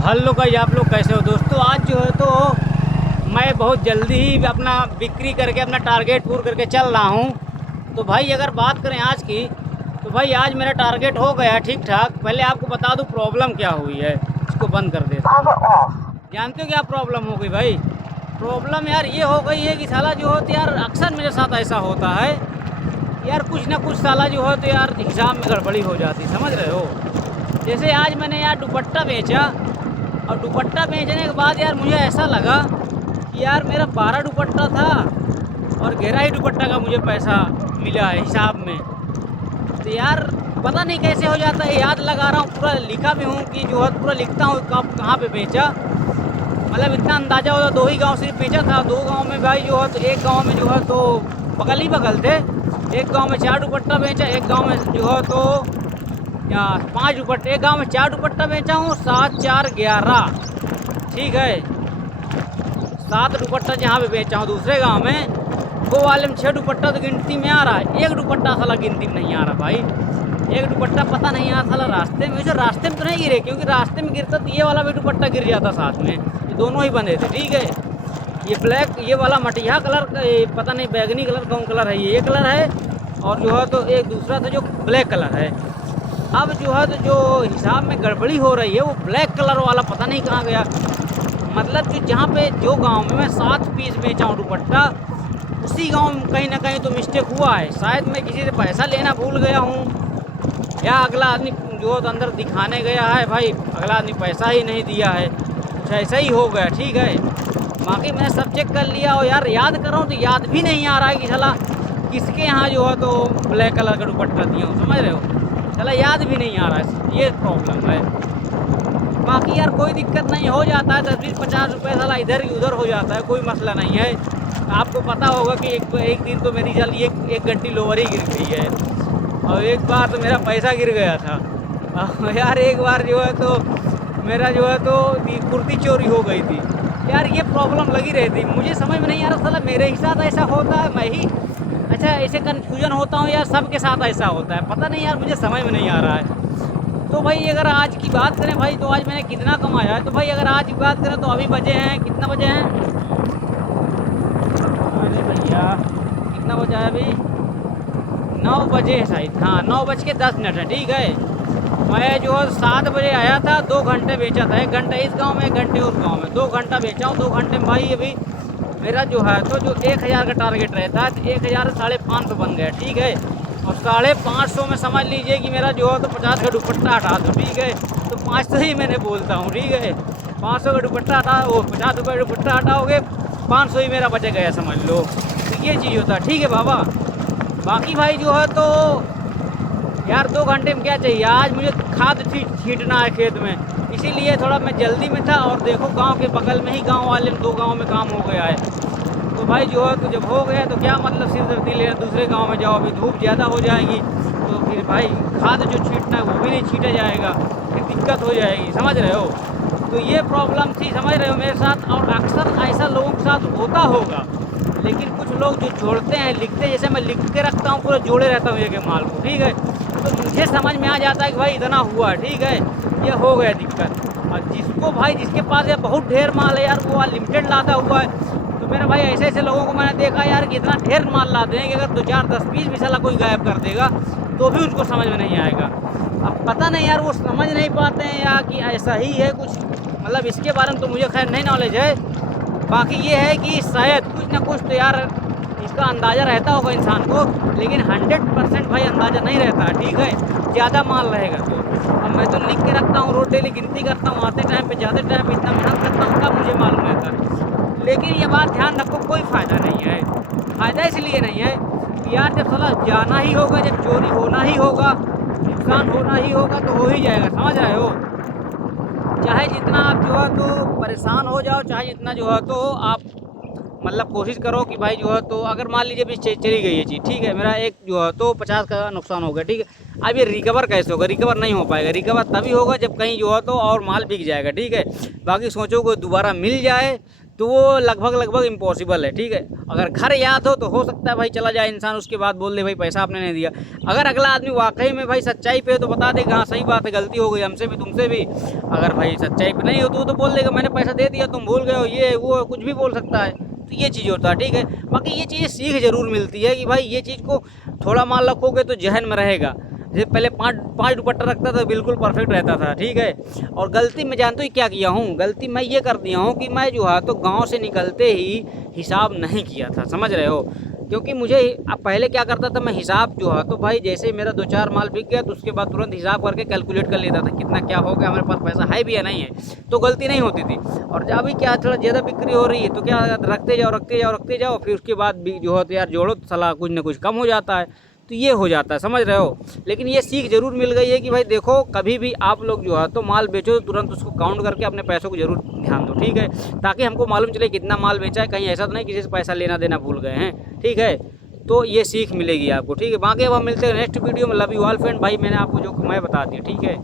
Hello guys, आप लोग कैसे हो दोस्तों। आज जो है तो मैं बहुत जल्दी ही अपना बिक्री करके अपना टारगेट पूरा करके चल रहा हूँ। तो भाई अगर बात करें आज की, तो भाई आज मेरा टारगेट हो गया ठीक ठाक। पहले आपको बता दूँ प्रॉब्लम क्या हुई है, इसको बंद कर देते हैं। जानते हो क्या प्रॉब्लम हो गई भाई? प्रॉब्लम यार ये हो गई है कि साला जो हो तो यार अक्सर मेरे साथ ऐसा होता है यार, कुछ ना कुछ साला जो हो तो यार हिसाब में गड़बड़ी हो जाती, समझ रहे हो। जैसे आज मैंने यार दुपट्टा बेचा, और दुपट्टा बेचने के बाद यार मुझे ऐसा लगा कि यार मेरा 12 दुपट्टा था और 11 ही दुपट्टा का मुझे पैसा मिला है हिसाब में। तो यार पता नहीं कैसे हो जाता है, याद लगा रहा हूँ, पूरा लिखा भी हूँ कि जो है पूरा लिखता हूँ कब कहाँ पे बेचा। मतलब इतना अंदाज़ा होता, 2 ही गांव से बेचा था। 2 गांव में भाई जो है तो एक गांव में जो है तो बगल ही बगल थे। एक गांव में 4 दुपट्टा बेचा, एक गांव में जो है तो 5 दुपट्टे। एक गांव में 4 दुपट्टा बेचा हूँ, 7 4 11, ठीक है। 7 दुपट्टा जहाँ पे बेचा हूँ दूसरे गांव में, वो वाले में 6 दुपट्टा तो गिनती में आ रहा है, एक दुपट्टा साला गिनती में नहीं आ रहा भाई। एक दुपट्टा पता नहीं आ साला रास्ते में, जो रास्ते में तो नहीं गिरे, क्योंकि रास्ते में गिरता तो ये वाला भी दुपट्टा गिर जाता साथ में। ये दोनों ही बंधे थे, ठीक है। ये ब्लैक, ये वाला मटिया कलर का, पता नहीं बैगनी कलर कौन कलर है, ये कलर है। और जो है तो एक दूसरा था जो ब्लैक कलर है। अब जो है तो जो हिसाब में गड़बड़ी हो रही है, वो ब्लैक कलर वाला पता नहीं कहाँ गया। मतलब कि जहाँ पे जो गांव में मैं 7 पीस बेचा हूँ दुपट्टा, उसी गांव में कहीं ना कहीं तो मिस्टेक हुआ है। शायद मैं किसी से पैसा लेना भूल गया हूँ, या अगला आदमी जो है तो अंदर दिखाने गया है, भाई अगला आदमी पैसा ही नहीं दिया है, कुछ ऐसा ही हो गया, ठीक है। बाकी मैंने सब चेक कर लिया, और यार याद कर रहा हूँ तो याद भी नहीं आ रहा है कि साला किसके यहाँ जो है तो ब्लैक कलर का दुपट्टा दिया हूँ, समझ रहे हो। चला याद भी नहीं आ रहा है, ये प्रॉब्लम है। बाकी यार कोई दिक्कत नहीं, हो जाता है 10-20-50 रुपये साला इधर की उधर हो जाता है, कोई मसला नहीं है। आपको पता होगा कि एक दिन तो मेरी चल एक घंटी लोअर ही गिर गई है, और एक बार तो मेरा पैसा गिर गया था। यार एक बार जो है तो मेरा जो है तो कुर्ती चोरी हो गई थी। यार ये प्रॉब्लम लगी रहती, मुझे समझ में नहीं आ रहा साला मेरे ही साथ ऐसा होता है, मैं ही अच्छा ऐसे कन्फ्यूजन होता हूँ यार, सबके साथ ऐसा होता है, पता नहीं यार, मुझे समझ में नहीं आ रहा है। तो भाई अगर आज की बात करें भाई, तो आज मैंने कितना कमाया है, तो भाई अगर आज की बात करें तो अभी बजे हैं, कितना बजे हैं, अरे भैया कितना बजा है अभी, 9 बजे है शायद, हाँ 9:10 है, ठीक है। मैं जो 7 बजे आया था, 2 घंटे बेचा था, 1 घंटा इस गांव में 1 घंटे उस गांव में, 2 घंटा बेचा हूँ। 2 घंटे में भाई अभी मेरा जो है तो जो 1000 का टारगेट रहता है, तो 1000 550 बन गया, ठीक है। और 550 में समझ लीजिए कि मेरा जो है तो 50 का दुपट्टा हटा दो, ठीक है। तो 500 ही मैंने बोलता हूँ, ठीक है। 500 का दुपट्टा हटा, वो 50 रुपये का दुपट्टा हटाओगे, 500 ही मेरा बच गया, समझ लो। तो ये चीज़ होता है, ठीक है बाबा। बाकी भाई जो है तो यार 2 घंटे में क्या चाहिए, आज मुझे खाद छींटना है खेत में, इसीलिए थोड़ा मैं जल्दी में था। और देखो गांव के बगल में ही गांव वाले 2 गांव में काम हो गया है, तो भाई जो है तो जब हो गया तो क्या मतलब सिरदर्दी लेना, दूसरे गांव में जाओ, अभी धूप ज़्यादा हो जाएगी तो फिर भाई खाद जो छींटना है वो भी नहीं छींटा जाएगा, फिर दिक्कत हो जाएगी, समझ रहे हो। तो ये प्रॉब्लम थी, समझ रहे हो मेरे साथ। और अक्सर ऐसा लोगों के साथ होता होगा, लेकिन कुछ लोग जो जोड़ते हैं, लिखते हैं, जैसे मैं लिख के रखता हूँ, पूरा जोड़े रहता हूँ एक माल को, ठीक है। तो मुझे समझ में आ जाता है कि भाई इतना हुआ, ठीक है, ये हो गया दिक्कत। और जिसको भाई जिसके पास यार बहुत ढेर माल है यार, वो अनलिमिटेड लाता हुआ है। तो मेरे भाई ऐसे ऐसे लोगों को मैंने देखा यार कि इतना ढेर माल लाते हैं कि अगर 2 4 10 20 भी साला कोई गायब कर देगा तो भी उनको समझ में नहीं आएगा। अब पता नहीं यार वो समझ नहीं पाते हैं या कि ऐसा ही है कुछ, मतलब इसके बारे में तो मुझे खैर नहीं नॉलेज है। बाकी ये है कि शायद कुछ ना कुछ तो यार इसका अंदाज़ा रहता होगा इंसान को, लेकिन 100% भाई अंदाज़ा नहीं रहता, ठीक है। ज़्यादा माल रहेगा तो अब मैं तो लिख के रखता हूँ, रोज डेली गिनती करता हूँ, आते टाइम पे जाते टाइम पे इतना मेहनत करता हूँ, तब मुझे मालूम रहता है। लेकिन ये बात ध्यान रखो, कोई फ़ायदा नहीं है। फ़ायदा इसलिए नहीं है कि यार जब साला जाना ही होगा, जब चोरी होना ही होगा, नुकसान होना ही होगा, तो हो ही जाएगा, समझ रहे हो। चाहे जितना आप जो है तो परेशान हो जाओ, चाहे जितना जो है तो आप मतलब कोशिश करो कि भाई जो है तो अगर मान लीजिए भी चली गई ये चीज़, ठीक है, मेरा एक जो है तो 50 का नुकसान हो गया, ठीक है। अब ये रिकवर कैसे होगा? रिकवर नहीं हो पाएगा। रिकवर तभी होगा जब कहीं जो है तो और माल बिक जाएगा, ठीक है। बाकी सोचो कोई दोबारा मिल जाए तो वो लगभग इम्पॉसिबल है। ठीक है, अगर घर याद हो तो हो सकता है भाई चला जाए इंसान, उसके बाद बोल दे भाई पैसा आपने नहीं दिया। अगर अगला आदमी वाकई में भाई सच्चाई पे हो तो बता देगा हाँ सही बात है, गलती हो गई हमसे भी तुमसे भी। अगर भाई सच्चाई पे नहीं हो तो बोल देगा मैंने पैसा दे दिया तुम भूल गए हो, ये वो कुछ भी बोल सकता है। तो ये चीज़ होता है। ठीक है, बाकी ये चीज़ सीख ज़रूर मिलती है कि भाई ये चीज़ को थोड़ा मान रखोगे तो जहन में रहेगा। जैसे पहले पाँच दुपट्टा रखता था बिल्कुल परफेक्ट रहता था। ठीक है, और गलती मैं जानते हो क्या किया हूँ, गलती मैं ये कर दिया हूँ कि मैं जो है तो गांव से निकलते ही हिसाब नहीं किया था, समझ रहे हो। क्योंकि मुझे अब पहले क्या करता था मैं, हिसाब जो है तो भाई जैसे ही मेरा 2-4 माल बिक गया तो उसके बाद तुरंत हिसाब करके कैलकुलेट कर लेता था कितना क्या हो गया, हमारे पास पैसा है भी या नहीं है, तो गलती नहीं होती थी। और जब अभी क्या थोड़ा ज़्यादा बिक्री हो रही है तो क्या रखते जाओ फिर उसके बाद भी जो है तो यार जोड़ो तो सलाह कुछ ना कुछ कम हो जाता है। तो ये हो जाता है, समझ रहे हो। लेकिन ये सीख ज़रूर मिल गई है कि भाई देखो कभी भी आप लोग जो है तो माल बेचो तो तुरंत उसको काउंट करके अपने पैसों को जरूर ध्यान दो। ठीक है, ताकि हमको मालूम चले कितना माल बेचा है, कहीं ऐसा तो नहीं किसी से पैसा लेना देना भूल गए हैं। ठीक है, तो ये सीख मिलेगी आपको। ठीक है, बाकी अब हम मिलते हैं नेक्स्ट वीडियो में। Love you all friend. भाई मैंने आपको जो मैं बता दिया। ठीक है।